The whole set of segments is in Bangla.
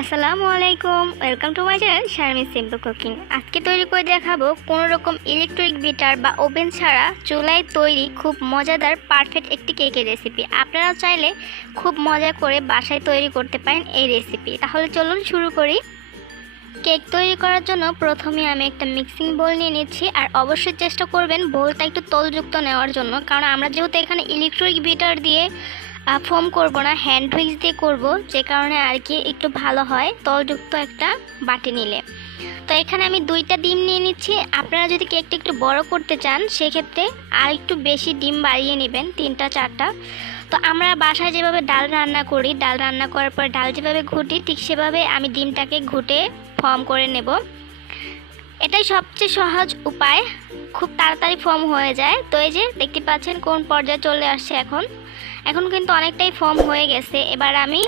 আসসালামু আলাইকুম, welcome to my channel Sharmin simple cooking. আজকে তৈরি করে দেখাবো কোনো রকম ইলেকট্রিক বিটার বা ওভেন ছাড়া চুলায় তৈরি খুব মজাদার পারফেক্ট একটি কেকের রেসিপি। আপনারাও চাইলে খুব মজা করে বাসায় তৈরি করতে পারেন এই রেসিপি। তাহলে চলুন শুরু করি। কেক তৈরি করার জন্য প্রথমে আমি একটা মিক্সিং বোল নিয়ে নিচ্ছি, আর অবশ্যই চেষ্টা করবেন বোলটা একটু তলযুক্ত নেওয়ার জন্য, কারণ আমরা যেহেতু এখানে ইলেকট্রিক বিটার দিয়ে ফোম করব না, হ্যান্ড হুইক্স দিয়ে করব, যে কারণে আর কি একটু ভালো হয় তলযুক্ত একটা বাটি নিলে। তো এখানে আমি 2টা ডিম নিয়ে নিচ্ছি। আপনারা যদি কেকটা একটু বড় করতে চান সেক্ষেত্রে আর একটু বেশি ডিম বাড়িয়ে নেবেন, 3টা 4টা। তো আমরা বাসায় যেভাবে ডাল রান্না করি, ডাল রান্না করার পর ডাল যেভাবে ঘুটি, ঠিক সেভাবে আমি ডিমটাকে ঘুটে ফর্ম করে নেব। এটাই সবচেয়ে সহজ উপায়, খুব তাড়াতাড়ি ফর্ম হয়ে যায়। তো এই যে দেখতে পাচ্ছেন কোন পর্যায়ে চলে আসছে এখন কিন্তু অনেকটাই ফর্ম হয়ে গেছে। এবার আমি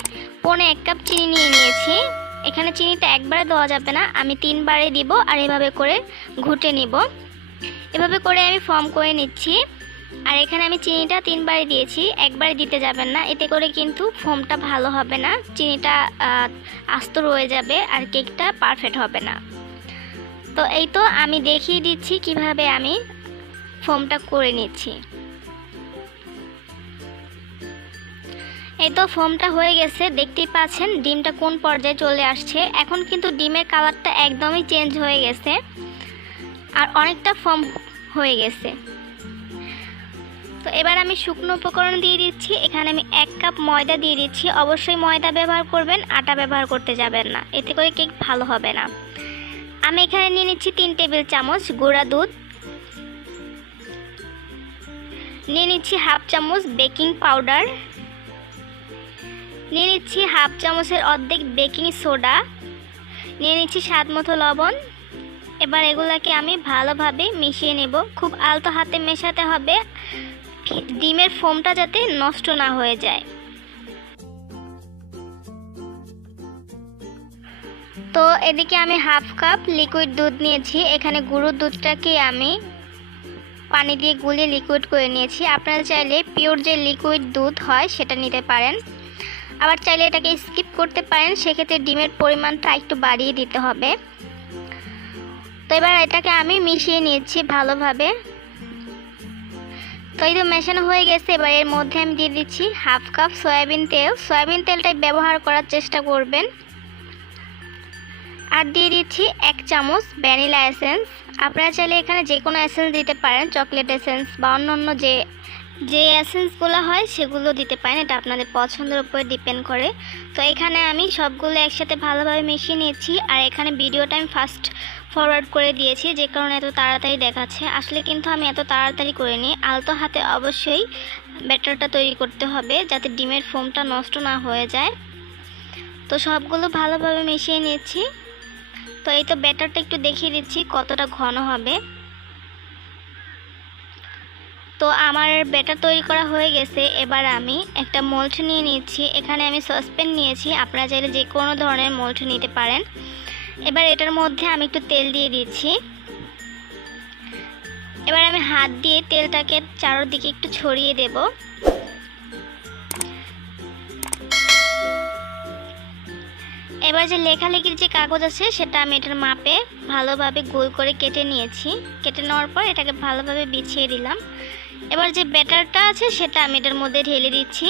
1.25 কাপ চিনি নিয়ে নিয়েছি। এখানে চিনিটা একবারে দেওয়া যাবে না, আমি 3বারে দিব, আর এভাবে করে ঘুটে নিব। এভাবে করে আমি ফর্ম করে নিচ্ছি। আর এখানে আমি চিনিটা 3বারে দিয়েছি, একবারে দিতে যাবেন না, এতে করে কিন্তু ফর্মটা ভালো হবে না, চিনিটা আস্ত রয়ে যাবে আর কেকটা পারফেক্ট হবে না। তো এই তো আমি দেখিয়ে দিচ্ছি কিভাবে আমি ফোমটা করে নিচ্ছি। এই তো ফোমটা হয়ে গেছে, দেখতেই পাচ্ছেন ডিমটা কোন পর্যায়ে চলে আসছে। এখন কিন্তু ডিমের কালারটা একদমই চেঞ্জ হয়ে গেছে আর অনেকটা ফোম হয়ে গেছে। তো এবার আমি শুকনো উপকরণ দিয়ে দিচ্ছি। এখানে আমি 1 কাপ ময়দা দিয়ে দিচ্ছি। অবশ্যই ময়দা ব্যবহার করবেন, আটা ব্যবহার করতে যাবেন না, এতে করে কেক ভালো হবে না। আমি এখানে নিয়ে নিচ্ছি 3 টেবিল চামচ গুঁড়া দুধ, নিয়ে নিচ্ছি 1/2 চামচ বেকিং পাউডার, নিয়ে নিচ্ছি 1/2 চামচের অর্ধেক বেকিং সোডা, নিয়ে নিচ্ছি স্বাদ মতো লবণ। এবার এগুলাকে আমি ভালোভাবে মিশিয়ে নেব। খুব আলতো হাতে মেশাতে হবে, ডিমের ফোমটা যাতে নষ্ট না হয়ে যায়। তো এদিকে আমি 1/2 কাপ লিকুইড দুধ নিয়েছি। এখানে গুঁড়ো দুধটাকে আমি পানি দিয়ে গুলিয়ে লিকুইড করে নিয়েছি। আপনারা চাইলে পিওর যে লিকুইড দুধ হয় সেটা নিতে পারেন, আবার চাইলে এটাকে স্কিপ করতে পারেন, সেক্ষেত্রে ডিমের পরিমাণটা একটু বাড়িয়ে দিতে হবে। তো এবার এটাকে আমি মিশিয়ে নিয়েছি ভালোভাবে। তো এই তো মেশানো হয়ে গেছে। এবার এর মধ্যে আমি দিয়ে দিচ্ছি 1/2 কাপ সয়াবিন তেল। সয়াবিন তেলটাই ব্যবহার করার চেষ্টা করবেন। আর দিয়ে দিচ্ছি 1 চামচ ভ্যানিলা এসেন্স। আপনারা চাইলে এখানে যে কোনো এসেন্স দিতে পারেন, চকলেট এসেন্স বা অন্যান্য যে এসেন্সগুলো হয় সেগুলো দিতে পারেন, এটা আপনাদের পছন্দের উপরে ডিপেন্ড করে। তো এখানে আমি সবগুলো একসাথে ভালোভাবে মিশিয়ে নিয়েছি। আর এখানে ভিডিওটা আমি ফাস্ট ফরওয়ার্ড করে দিয়েছি, যে কারণে এত তাড়াতাড়ি দেখাচ্ছে। আসলে কিন্তু আমি এত তাড়াতাড়ি করিনি, আলতো হাতে অবশ্যই ব্যাটারটা তৈরি করতে হবে যাতে ডিমের ফোমটা নষ্ট না হয়ে যায়। তো সবগুলো ভালোভাবে মিশিয়ে নিয়েছি। তো এই তো ব্যাটারটা একটু দেখিয়ে দিচ্ছি কতটা ঘন হবে। তো আমার ব্যাটার তৈরি করা হয়ে গেছে। এবার আমি একটা মোল্ড নিয়ে নিচ্ছি। এখানে আমি সসপ্যান নিয়েছি, আপনারা চাইলে যে কোনো ধরনের মোল্ড নিতে পারেন। এবার এটার মধ্যে আমি একটু তেল দিয়ে দিচ্ছি। এবার আমি হাত দিয়ে তেলটাকে চারদিকে একটু ছড়িয়ে দেব। এবার যে লেখালেখির যে কাগজ আছে সেটা আমি এটার মাপে ভালোভাবে গোল করে কেটে নিয়েছি। কেটে নেওয়ার পর এটাকে ভালোভাবে বিছিয়ে দিলাম। এবার যে ব্যাটারটা আছে সেটা আমি এটার মধ্যে ঢেলে দিচ্ছি।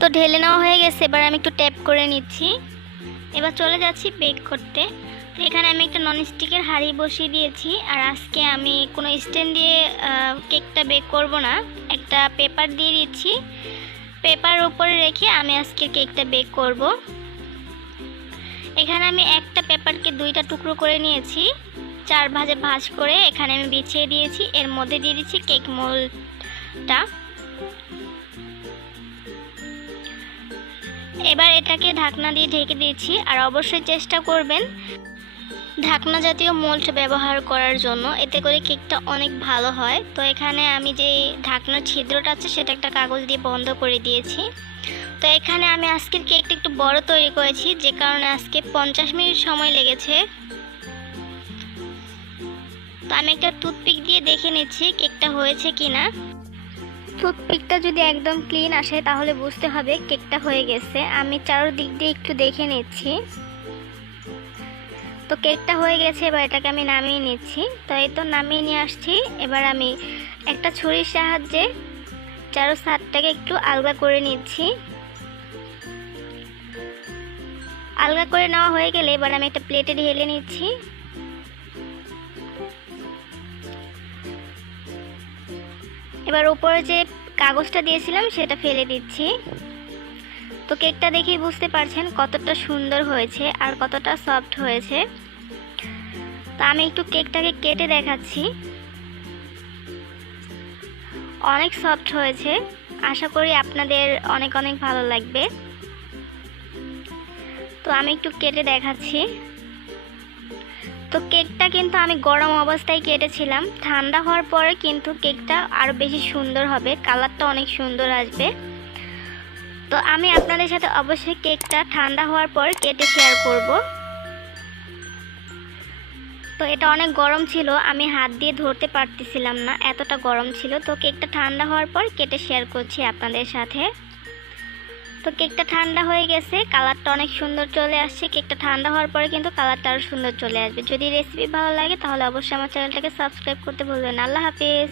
তো ঢেলে নেওয়া হয়ে গেছে। এবার আমি একটু ট্যাপ করে নিচ্ছি। এবার চলে যাচ্ছি বেক করতে। তো এখানে আমি একটা ননস্টিকের হাঁড়ি বসিয়ে দিয়েছি। আর আজকে আমি কোনো স্ট্যান্ড দিয়ে কেকটা বেক করব না, একটা পেপার দিয়ে দিচ্ছি। পেপার উপরে রেখে আমি আজকে কেকটা বেক করব। এখানে আমি একটা পেপারকে 2টা টুকরো করে নিয়েছি, 4 ভাঁজে ভাঁজ করে এখানে আমি বিছিয়ে দিয়েছি। এর মধ্যে দিয়ে দিচ্ছি কেক মোল্ডটা। এবার এটাকে ঢাকনা দিয়ে ঢেকে দিয়েছি। আর অবশ্যই চেষ্টা করবেন ঢাকনা জাতীয় মোল্ড ব্যবহার করার জন্য, এতে করে কেকটা অনেক ভালো হয়। তো এখানে আমি যে ঢাকনার ছিদ্রটা আছে সেটা একটা কাগজ দিয়ে বন্ধ করে দিয়েছি। তো এখানে আমি আজকের কেকটা একটু বড় তৈরি করেছি, যে কারণে আজকে 50 মিনিট সময় লেগেছে। তো আমি একটা টুথপিক দিয়ে দেখে নিচ্ছি কেকটা হয়েছে কিনা। টুথপিকটা যদি একদম ক্লিন আসে তাহলে বুঝতে হবে কেকটা হয়ে গেছে। আমি চারদিক দিয়ে একটু দেখে নিচ্ছি। তো কেকটা হয়ে গেছে, এবার এটাকে আমি নামিয়ে নিচ্ছি। তো এই তো নামিয়ে নিয়ে আসছি। এবার আমি একটা ছুরির সাহায্যে চারো সাইডটাকে একটু আলগা করে নিচ্ছি। আলগা করে নেওয়া হয়ে গেলে এবার আমি একটা প্লেটে ঢেলে নিচ্ছি। এবার উপরে যে কাগজটা দিয়েছিলাম সেটা ফেলে দিচ্ছি। তো কেকটা দেখেই বুঝতে পারছেন কতটা সুন্দর হয়েছে আর কতটা সফট হয়েছে। তো আমি একটু কেকটাকে কেটে দেখাচ্ছি। অনেক সফট হয়েছে, আশা করি আপনাদের অনেক অনেক ভালো লাগবে। তো আমি একটু কেটে দেখাচ্ছি। তো কেকটা কিন্তু আমি গরম অবস্থায় কেটেছিলাম, ঠান্ডা হওয়ার পরে কিন্তু কেকটা আরও বেশি সুন্দর হবে, কালারটা অনেক সুন্দর আসবে। তো আমি আপনাদের সাথে অবশ্যই কেকটা ঠান্ডা হওয়ার পর কেটে শেয়ার করব। তো এটা অনেক গরম ছিল, আমি হাত দিয়ে ধরতে পারতেছিলাম না, এতটা গরম ছিল। তো কেকটা ঠান্ডা হওয়ার পর কেটে শেয়ার করছি আপনাদের সাথে। তো কেকটা ঠান্ডা হয়ে গেছে, কালারটা অনেক সুন্দর চলে আসছে। কেকটা ঠান্ডা হওয়ার পরে কিন্তু কালারটা আরও সুন্দর চলে আসবে। যদি রেসিপি ভালো লাগে তাহলে অবশ্যই আমার চ্যানেলটাকে সাবস্ক্রাইব করতে ভুলবেন না। আল্লাহ হাফেজ।